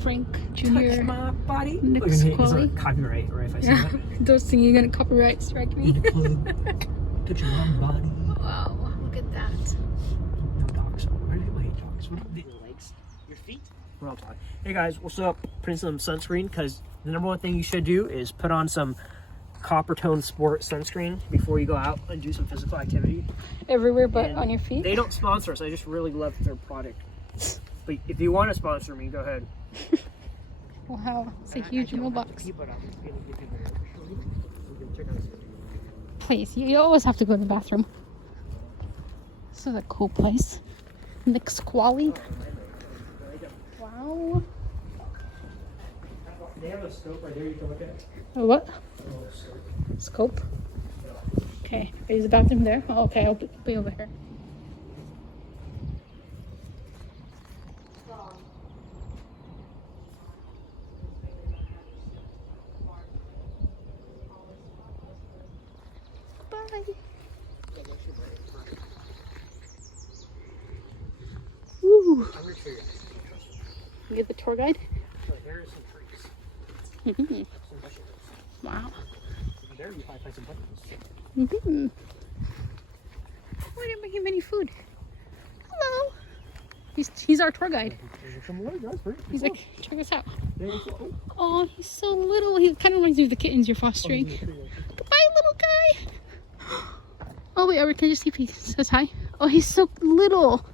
Frank Jr. Touch my body. Nick It's Squally. like copyright, right? If I say Yeah, that. those things you're gonna copyright strike me. In the club. Touch my body. Wow, look at that. No dogs. Why do I hate dogs? What are your legs? Your feet? We're all talking. Hey guys, what's up? Putting some sunscreen because the number one thing you should do is put on some copper tone sport sunscreen before you go out and do some physical activity. Everywhere but And on your feet? They don't sponsor us. I just really love their product. But if you want to sponsor me, go ahead. Wow, it's a huge mailbox. Please, you always have to go to the bathroom. This is a cool place. Nick Squally. Wow. They have a scope right there you can look at. A what? Scope? Okay, is the bathroom there? Oh, okay, I'll be over here. Bye. Woo. You get the tour guide? There is some trees. Mm-hmm. Some vegetables. Wow. There you probably find some buttons. Mm-hmm. Why didn't bring him any food? Hello. He's our tour guide. He's like, check us out. Oh, he's so little. He kind of reminds me of the kittens you're fostering. Goodbye, little guy. Oh wait, can I just see if he says hi? Oh, he's so little.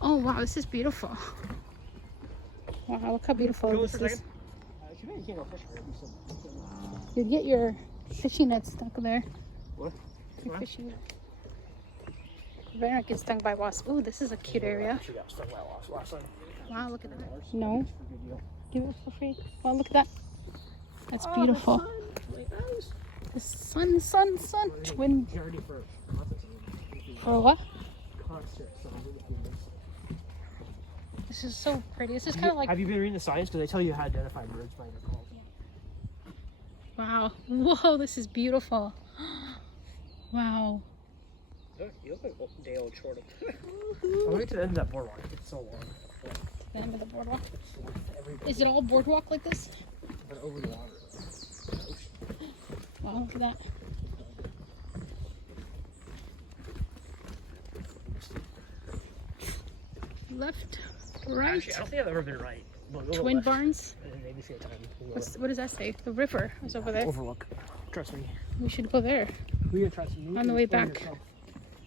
Oh wow, this is beautiful. Wow, look how beautiful this is. You get your fishing net stuck there. What? Your fishing net. Better not get stung by wasps. Ooh, this is a cute area. She got stung by a wasp last time. Wow, look at that. No. Give it for free. Wow, look at that. That's beautiful. The sun. Twin. For what? This is so pretty. This is kind of like. Have you been reading the signs? Because they tell you how to identify birds by their calls. Wow. Whoa, this is beautiful. Wow. You look like Dale Shorten. I went to the end of that boardwalk. It's so long. The end of the boardwalk. Is it all boardwalk like this? But over the water. Wow, look at that. Left, right. Actually, I don't think I've ever been right. Twin left. barns. And then maybe say a time. What does that say? The river is over there. Overlook. Trust me. We should go there. Who you trust me? On the way back.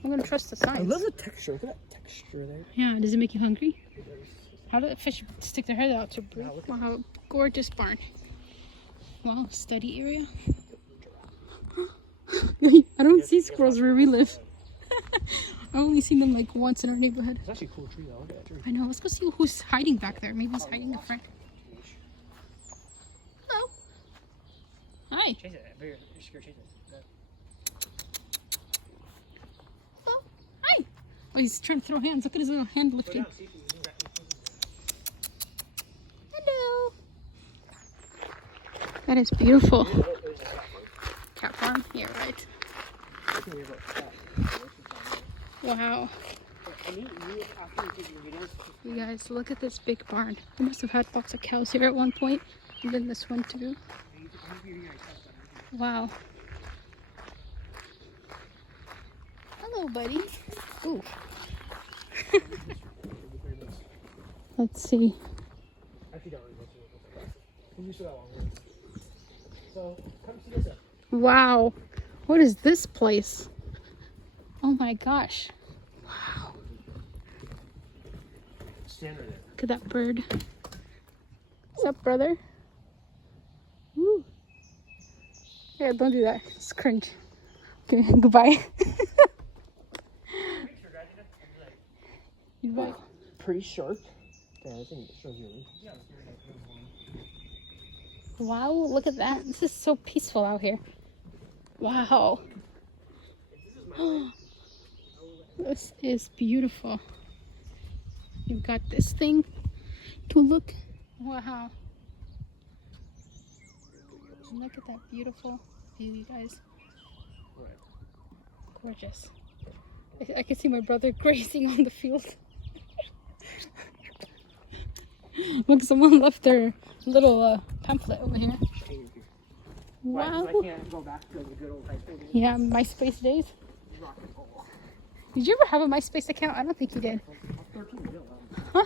I'm gonna trust the signs. I love the texture. Look at that texture there. Yeah, does it make you hungry? How do the fish stick their head out to breathe? Wow, gorgeous barn. Wow, study area. I don't see squirrels where we live. I've only seen them like once in our neighborhood. It's actually a cool tree though. Look at that tree. I know. Let's go see who's hiding back there. Maybe he's hiding a friend. Hello. Hi. Chase it. You're scared. Chase it. Hello. Hi. Oh, he's trying to throw hands. Look at his little hand lifting. Hello. That is beautiful. Cat farm? Yeah, right. Wow. You guys, look at this big barn. They must have had lots of cows here at one point. And then this one too. Wow. Hello, buddy. Ooh. Let's see. Wow. What is this place? Oh my gosh. Wow. Look at that bird. What's up, brother? Woo. Yeah, don't do that. It's cringe. Okay, goodbye. Goodbye. Pretty sharp. Yeah, I think it shows you. Wow, look at that. This is so peaceful out here. Wow. This is beautiful. You've got this thing to look. Wow. Look at that beautiful view, you guys. Gorgeous. I can see my brother grazing on the field. Look, someone left their little pamphlet over here. Why? 'Cause Wow. I can't go back to the good old high school days. Yeah, MySpace days. Rock and roll. Did you ever have a MySpace account? I don't think you did. I'm 13 years old. Huh?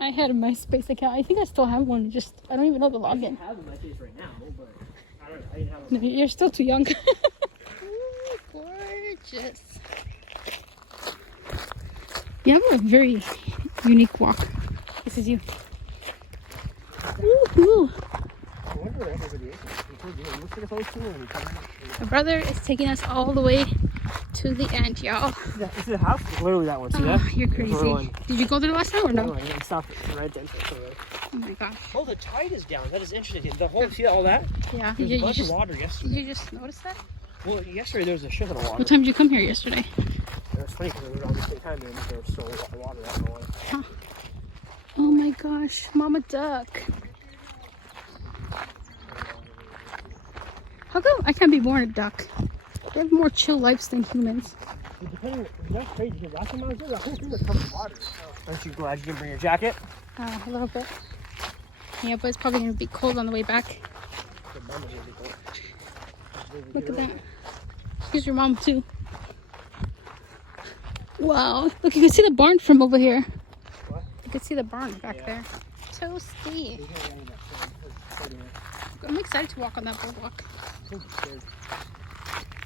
I had a MySpace account. I think I still have one. Just I don't even know the login. I have my face right now, but I didn't have No, you're still too young. Ooh, gorgeous. You have a very unique walk. This is you. Woohoo! I wonder what everybody is. It looks like it's always cool when we come in. My brother is taking us all the way to the end, y'all. Yeah, it's the house. It's literally that one. See Oh, that? you're crazy. Did you go there last time or no? No, I stopped at the red entrance already. Oh my gosh. Oh, the tide is down. That is interesting. The whole, see all that? Yeah. There's a bunch just, of water yesterday. you just noticed that? Well, yesterday there was a shit ton of water. What time did you come here yesterday? It was funny because we were all the same time and there was still a lot of water. I don't know why. Oh my gosh, Mama Duck. How come I can't be born a duck? They have more chill lives than humans. That's crazy because last time I was there, the whole thing was covered in water. Aren't you glad you didn't bring your jacket? A little bit. Yeah, but it's probably going to be cold on the way back. Look at that. Here's your mom too. Wow. Look, you can see the barn from over here. What? You can see the barn back there. Toasty. I'm excited to walk on that boardwalk.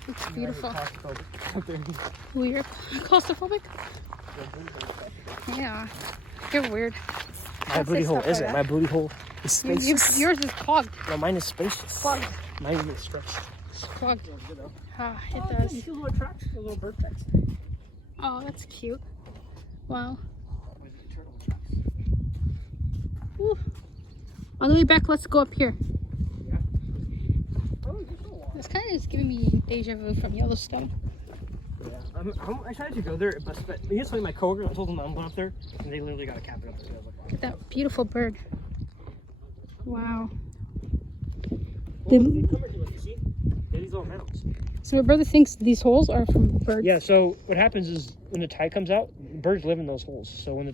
It's beautiful. Weird. Claustrophobic? Yeah. You're weird. My booty hole isn't. My booty hole is spacious. Yours is clogged. No, mine is spacious. Clogged. Mine is stretched. It's clogged. Ah, it You does. see the little tracks? The little bird tracks? Oh, that's cute. Wow. Where's the turtle tracks? Ooh. On the way back, let's go up here. Yeah. Oh, you're so long. This kind of is giving me deja vu from Yellowstone. Yeah. I tried to go there, but here's something my coworker, I told them I'm going up there, and they literally got a cabin up there. I was like, wow. Look at that beautiful bird. Wow. Well, they come into it, you see? They're these little mounds. So my brother thinks these holes are from birds. Yeah, so what happens is when the tide comes out, birds live in those holes. So when the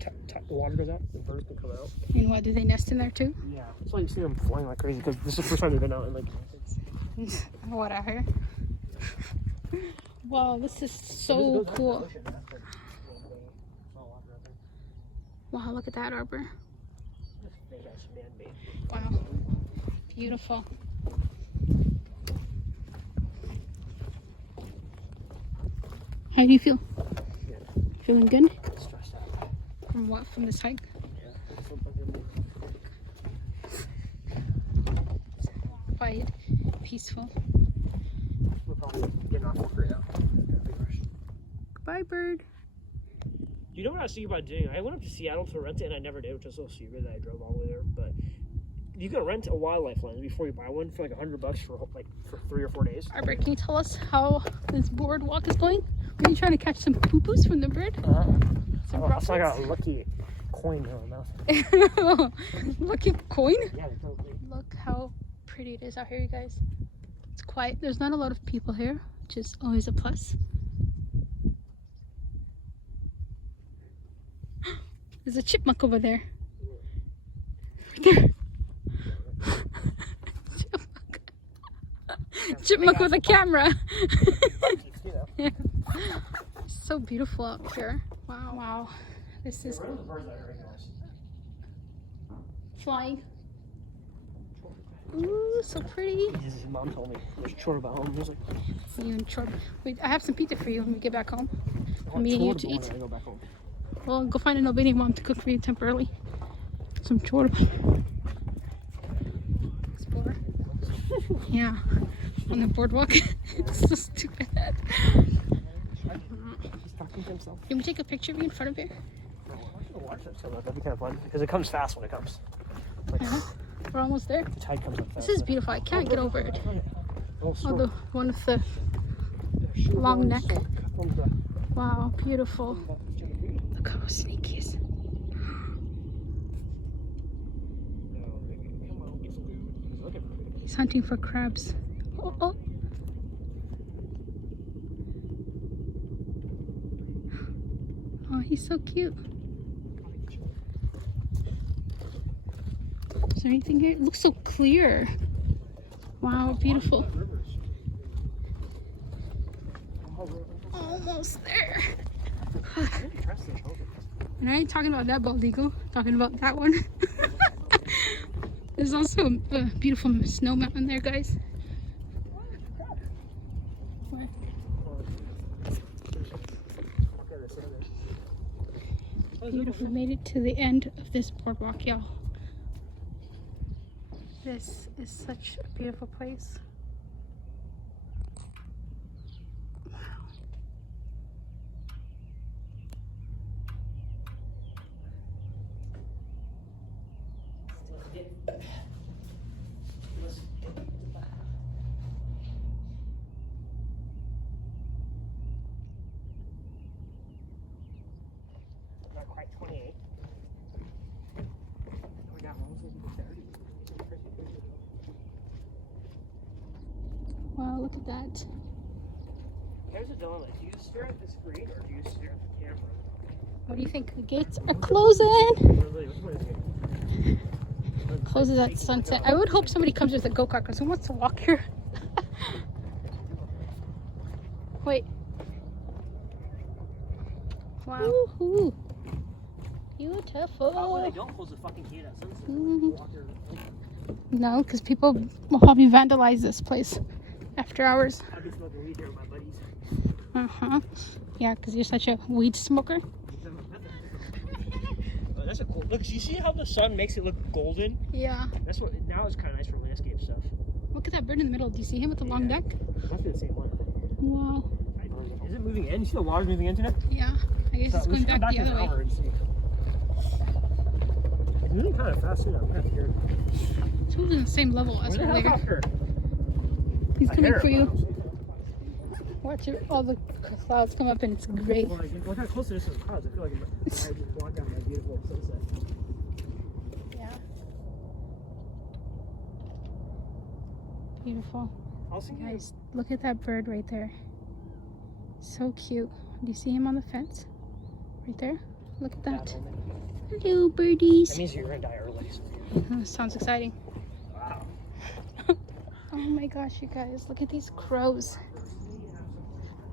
water goes out, the birds can come out. And what, do they nest in there too? Yeah, that's why you see them flying like crazy, because this is the first time they've been out in like... Whatever. Wow, this is so cool. Wow, look at that arbor. Wow. Beautiful. How do you feel? Feeling good? Stressed out. From what? From this hike? Quiet, peaceful. We're probably getting off work right now. Goodbye, bird. You know what I was thinking about doing? I went up to Seattle to rent it, and I never did, which is so stupid that I drove all the way there. But you can rent a wildlife lens before you buy one for like $100 for 3 or 4 days. Arbor, can you tell us how this boardwalk is going? Are you trying to catch some poo-poos from the bird? Some Oh, so I got droplets? a lucky coin in my mouth. Lucky coin? Yeah, they're totally. Look how pretty it is out here, you guys. It's quiet. There's not a lot of people here, which is always a plus. There's a chipmunk over there. Right there. Chipmunk with a camera. Yeah. So beautiful out here. Wow, wow. This is flying. Ooh, so pretty. His mom told me there's chorba at home. He was like, You and Chorb. Wait, I have some pizza for you when we get back home. I want Me and you chorba to when eat. I go back home. Well, go find an Albanian mom to cook for you temporarily. Some chorba. Explore. Yeah. On the boardwalk. It's so stupid. He's talking to himself. Can we take a picture of you in front of here? Watch that, so that'd be kind of fun because it comes fast when it comes. Like, We're almost there. the tide comes up fast. This is beautiful. I can't get over it. Oh, Oh, the one with the long neck. Wow, beautiful. Look how sneaky he is. He's hunting for crabs. Oh, oh. he's so cute. Is there anything here? It looks so clear. Wow, beautiful. Almost there. And I ain't talking about that bald eagle. I'm talking about that one. There's also a beautiful snow mountain there, guys. Where? Beautiful. Made it to the end of this boardwalk, y'all. This is such a beautiful place. Not quite 28. We got one. Wow, look at that. Here's a dilemma. Do you stare at the screen or do you stare at the camera? What do you think? The gates are closing. Closes at sunset. I would hope somebody comes with a go-kart because who wants to walk here? Wait. Wow. Woohoo. Beautiful. Oh, they don't close the fucking gate at sunset. No, because people will probably vandalize this place after hours. I'll be smoking weed here with my buddies. Uh-huh. Yeah, because you're such a weed smoker. Oh, that's a cool look. You see how the sun makes it look golden? Yeah. That's what. Now it's kind of nice for landscape stuff. Look at that bird in the middle. Do you see him with the long neck? Must be the same one. Wow. Is it moving in? You see the water moving into it? Yeah. I guess it's going back the other way. And see. It's moving kind of fast now. I'm scared. It's moving the same level as Where's the earlier. helicopter? He's I coming hear for it, you. but Watch it, all the clouds come up and it's great. well, look how close it is to the clouds. I feel like I just walked down my beautiful sunset. Yeah. Beautiful. I'll see you. Guys, look at that bird right there. So cute. Do you see him on the fence? Right there? Look at that. Hello, birdies. That means you're gonna die early. Sounds exciting. Wow. Oh my gosh, you guys, look at these crows.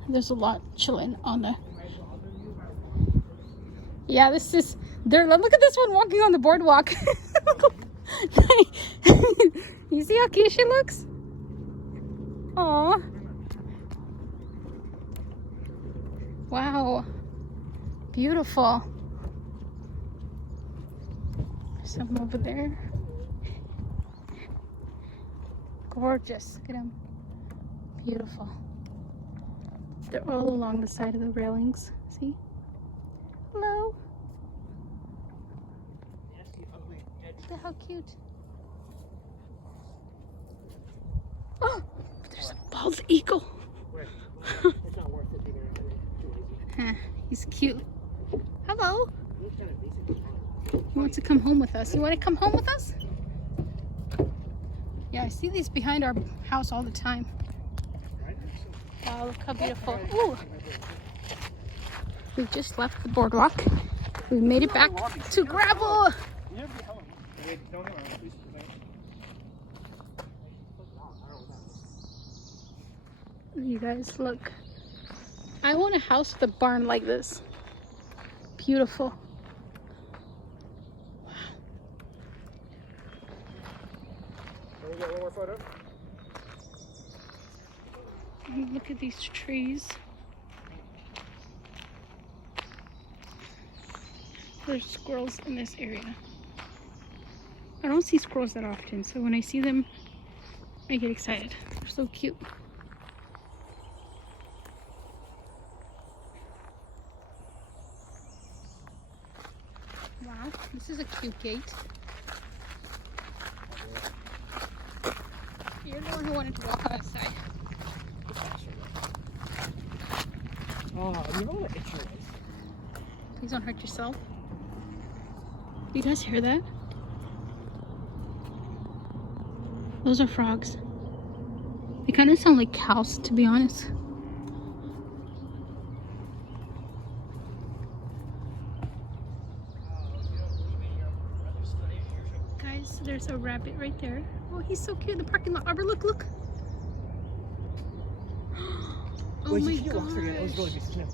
There's a lot chilling on the... Yeah, this is... Look at this one walking on the boardwalk. You see how cute she looks? Aww. Wow. Beautiful. There's some over there. Gorgeous. Look at them. Beautiful. They're all along the side of the railings. See? Hello. Look at how cute. Oh, there's a bald eagle. It's not worth it. Huh, he's cute. Hello. He wants to come home with us. You want to come home with us? Yeah, I see these behind our house all the time. Wow, look how beautiful. Ooh. We just left the boardwalk. We made it back to gravel. You guys, look. I want a house with a barn like this. Beautiful. Wow. Can we get one more photo? And look at these trees. There's squirrels in this area. I don't see squirrels that often, so when I see them, I get excited. They're so cute. Wow, this is a cute gate. You're the one who wanted to walk outside. Oh, you know what itch is? Please don't hurt yourself. You guys hear that? Those are frogs. They kind of sound like cows, to be honest. Guys, there's a rabbit right there. Oh, he's so cute in the parking lot. Arbor, look, look. Oh my gosh.